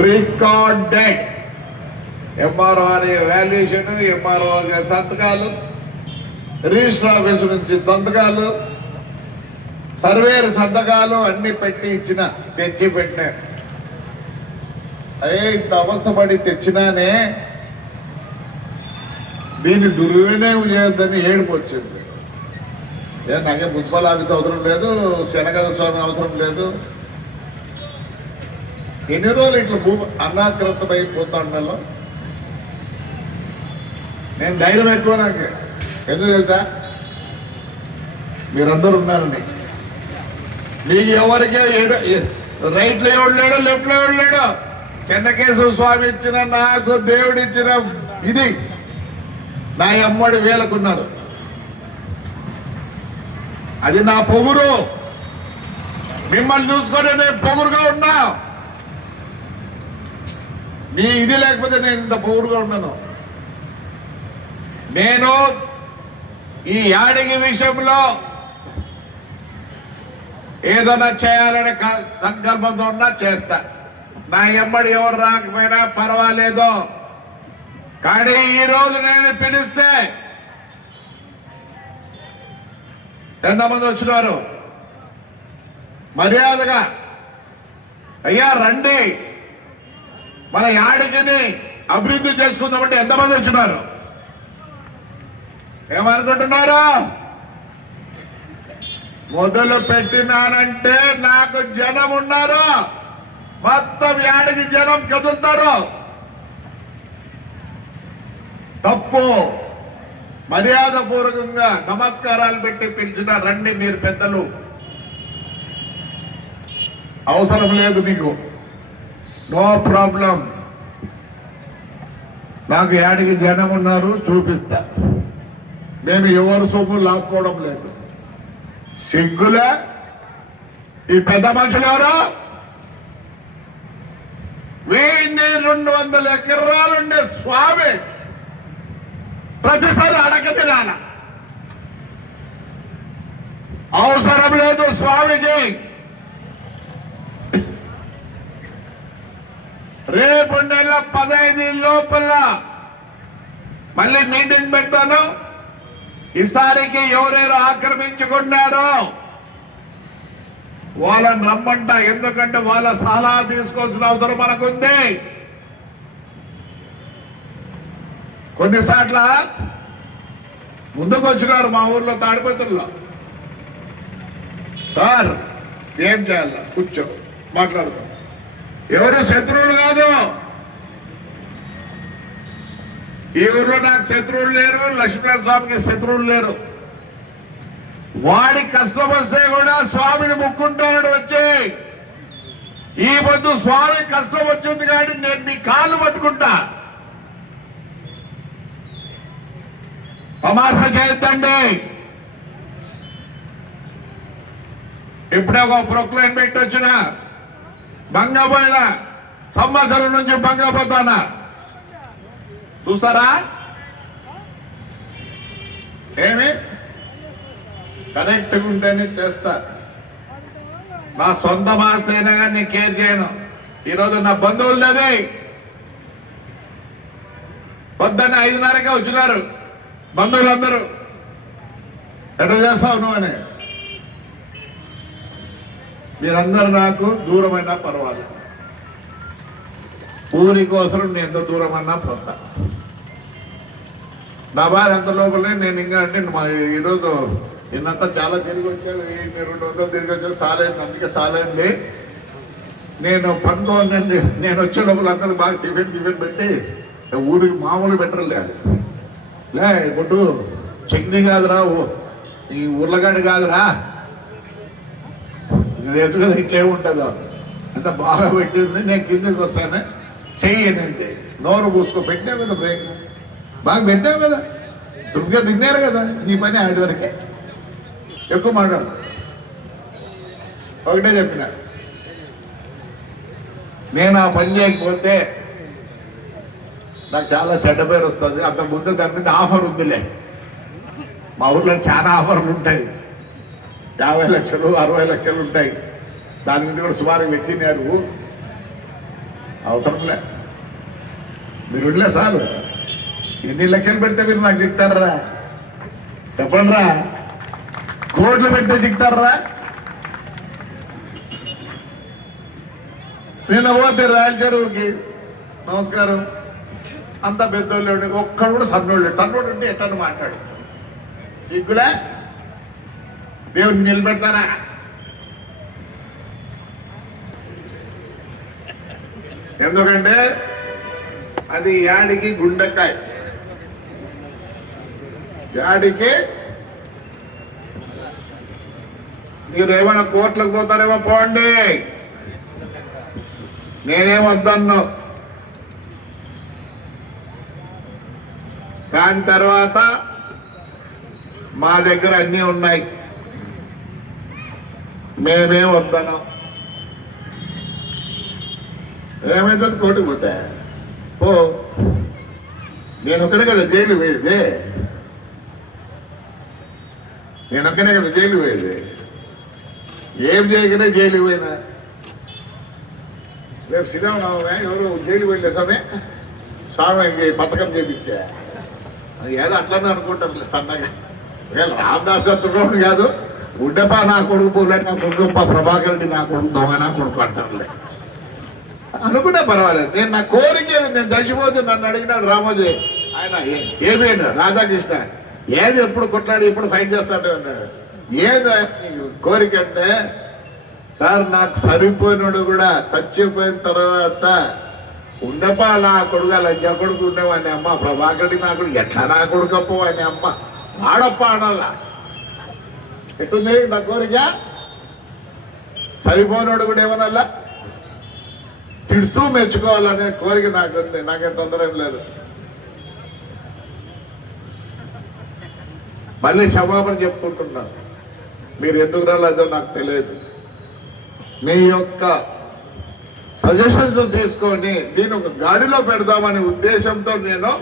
Recorded MRO అనే valuation, MRO సంతకాలు, register office నుంచి సంతకాలు, సర్వేర్ సంతకాలు అన్ని పెట్టి తెచ్చి పెట్టినారు. అయ్యే ఇంత అవస్థపడి తెచ్చినానే దీన్ని దుర్వినియోగం చేయొద్దని ఏడుపు వచ్చింది. నాకే మున్సిపల్ ఆఫీస్ అవసరం లేదు, శనగద స్వామి అవసరం లేదు. ఎన్ని రోజులు ఇట్లా భూమి అనాకృతమైపోతాండలో నేను ధైర్యం ఎక్కువ నాకు. ఎందుకు తెలుసా? మీరందరూ ఉన్నారండి. నీకు ఎవరికే రైట్లో ఎవడు లేడో, లెఫ్ట్లో ఎవడు లేడో, చెన్నకేశ్వర స్వామి ఇచ్చిన, నాకు దేవుడిచ్చిన ఇది నా అమ్మడి వేలకున్నారు. అది నా పొగురు. మిమ్మల్ని చూసుకొని నేను పొగురుగా ఉన్నా. మీ ఇది లేకపోతే నేను ఇంత పొగురుగా ఉన్నాను. నేను ఈ యాడిగి విషయంలో ఏదైనా చేయాలనే సంకల్పంతో ఉన్నా చేస్తా. నా ఎమ్మడి ఎవరు రాకపోయినా పర్వాలేదు. కానీ ఈరోజు నేను పిలిస్తే ఎంతమంది వచ్చినారు? మర్యాదగా అయ్యా రండి, మన యాడికిని అభివృద్ధి చేసుకుందామంటే ఎంతమంది వచ్చినారు? ఏమనుకుంటున్నారు? మొదలు పెట్టినానంటే నాకు జనం ఉన్నారు. మొత్తం యాడికి జనం కదులుతారు. తప్పు. మర్యాద పూర్వకంగా నమస్కారాలు పెట్టి పిలిచిన రండి మీరు పెద్దలు. అవసరం లేదు మీకు, నో ప్రాబ్లం. నాకు యాడికి జనం ఉన్నారు, చూపిస్తా. మేము ఎవరు సొమ్ము లాక్కోవడం లేదు. సిగ్గులే ఈ పెద్ద మనుషులు ఎవరు? 1200 ఎకరాలుండే స్వామి ప్రతిసారి అడగ తినాల. అవసరం లేదు స్వామికి. రేపు నెల 15 లోపల మళ్ళీ మీటింగ్ పెడతాను. ఈసారికి ఎవరెవరు ఆక్రమించుకున్నారో వాళ్ళని రమ్మంట. ఎందుకంటే వాళ్ళ సలహా తీసుకోవాల్సిన అవసరం మనకుంది. కొన్నిసార్ల ముందుకు వచ్చినారు మా ఊర్లో తాడిపత్రుల్లో. సార్ ఏం చేయాల? కూర్చో మాట్లాడతాం. ఎవరు శత్రువులు కాదు. ఈ ఊర్లో నాకు శత్రువులు లేరు, లక్ష్మీనారాయణ స్వామికి శత్రువులు లేరు. వాడి కష్టం వస్తే కూడా స్వామిని ముక్కుంటాడు వచ్చి. ఈ పొద్దు స్వామి కష్టం వచ్చింది కానీ నేను మీ కాళ్ళు పట్టుకుంటా. తమాషా చేయొద్దండి. ఇప్పుడే ఒక ప్రొక్లైన్ పెట్టి వచ్చిన బంగపోయిన సంవత్సరం నుంచి బంగపోతానా చూస్తారా? ఏమి కరెక్ట్గా ఉంటేనే చేస్తా. నా సొంత ఆస్తి అయినా కానీ నేను కేర్ చేయను. ఈరోజు నా బంధువులది పొద్దున్న 5:30కే వచ్చినారు బంధువులందరూ. ఎట్లా చేస్తావు నువ్వు అని. మీరందరూ నాకు దూరమైనా పర్వాలేదు. ఊరి కోసం నేను ఎంత దూరమన్నా పోతా. నా భార్య ఎంత లోపలే నేను ఇంకా అంటే ఈరోజు నిన్నంతా చాలా తిరిగి వచ్చాను. 200 తిరిగి వచ్చాను. సాలైంది, అందుకే సాలైంది. నేను పనుకోండి. నేను వచ్చే లోపల అందరూ బాగా టిఫిన్ పెట్టి ఊరికి మామూలు పెట్టలేదు. ఇప్పుడు చట్నీ కాదురా, ఈ ఉర్లగడ్డ కాదురా, తెలుసు కదా ఇట్లే ఉంటుందో అంత బాగా పెట్టింది. నేను కిందకి వస్తాను, చెయ్యనంతే. నోరు పూసుకో పెట్టావు కదా, బ్రేక్ బాగా పెట్టావు కదా, దుర్గా తిన్నారు కదా. నీ పని ఆడి వరకే, ఎక్కువ మాట్లాడు. ఒకటే చెప్పిన, నేను ఆ పని చేయకపోతే నాకు చాలా చెడ్డ పేరు వస్తుంది. అంతకుముందు దాని మీద ఆఫర్ ఉందిలే. మా ఊర్లో చాలా ఆఫర్లు ఉంటాయి. 50 లక్షలు 60 లక్షలు ఉంటాయి. దాని మీద కూడా సుమారు పెట్టినారు. అవసరంలే, మీరు ఉండలే చాలు. ఎన్ని లక్షలు పెడితే మీరు నాకు చెప్తారా? చెప్పండి రా. కోట్లు పెడితే చెప్తారా? నిన్న పోతే రాయల చెరువుకి నమస్కారం, అంత పెద్దోళ్ళు ఒక్కడు కూడా సన్నోళ్ళు ఉంటే ఎట్లా మాట్లాడు సిగ్గులే? దేవుడిని నిలబెడతారా? ఎందుకంటే అది యాడికి గుండెకాయ, యాడికి మీరు ఏమైనా కోట్లకు పోతారేమో పోండి, నేనేం వద్దన్ను. దాని తర్వాత మా దగ్గర అన్నీ ఉన్నాయి, మేమేం వద్దను. ఏమైతుంది? కోర్టుకు పోతా పో. నేను ఒక్కనే కదా జైలు పోయేది, నేను ఒక్కనే కదా జైలు పోయేది. ఏం చేయకనే జైలు పోయినా. రేపు శ్రీరామనవమే ఎవరు జైలు వెళ్ళే స్వామి పథకం చేపించా. అది ఏదో అట్లనే అనుకుంటారు సన్నగా. రామదాస్ అంటున్నాడు కాదు, గుడ్డపా నా కొడుకు పోలే, నా కొడుకు ప్రభాకర్ రెడ్డి నా కొడుకు దొంగ నా కొడుకు అంటారులే అనుకునే పర్వాలేదు. నేను నా కోరిక నేను చచ్చిపోతే నన్ను అడిగినాడు రామోజీ, ఆయన ఏమేండు రాధాకృష్ణ, ఏది ఎప్పుడు కొట్లాడి ఎప్పుడు ఫైట్ చేస్తాడు అన్నాడు. ఏది కోరిక అంటే, సార్ నాకు సరిపోయినాడు కూడా చచ్చిపోయిన తర్వాత ఉండపా నా కొడుకు లంజా కొడుకు ఉండేవాడిని అమ్మ, ప్రభాకర్డి నా కొడుకు ఎట్లా నా కొడుకప్ప వాడిని అమ్మ ఆడప్ప ఆడాల. ఎట్టుంది నా కోరిక? సరిపోయినాడు కూడా ఏమన్నా తిడుతూ మెచ్చుకోవాలనే కోరిక నాకు ఉంది. నాకేం తొందర ఏం లేదు. మళ్ళీ క్షమాపణ చెప్పుకుంటున్నాను. మీరు ఎందుకు రాలేదో నాకు తెలియదు. మీ యొక్క సజెషన్స్ తీసుకొని దీన్ని ఒక గాడిలో పెడదామనే ఉద్దేశంతో నేను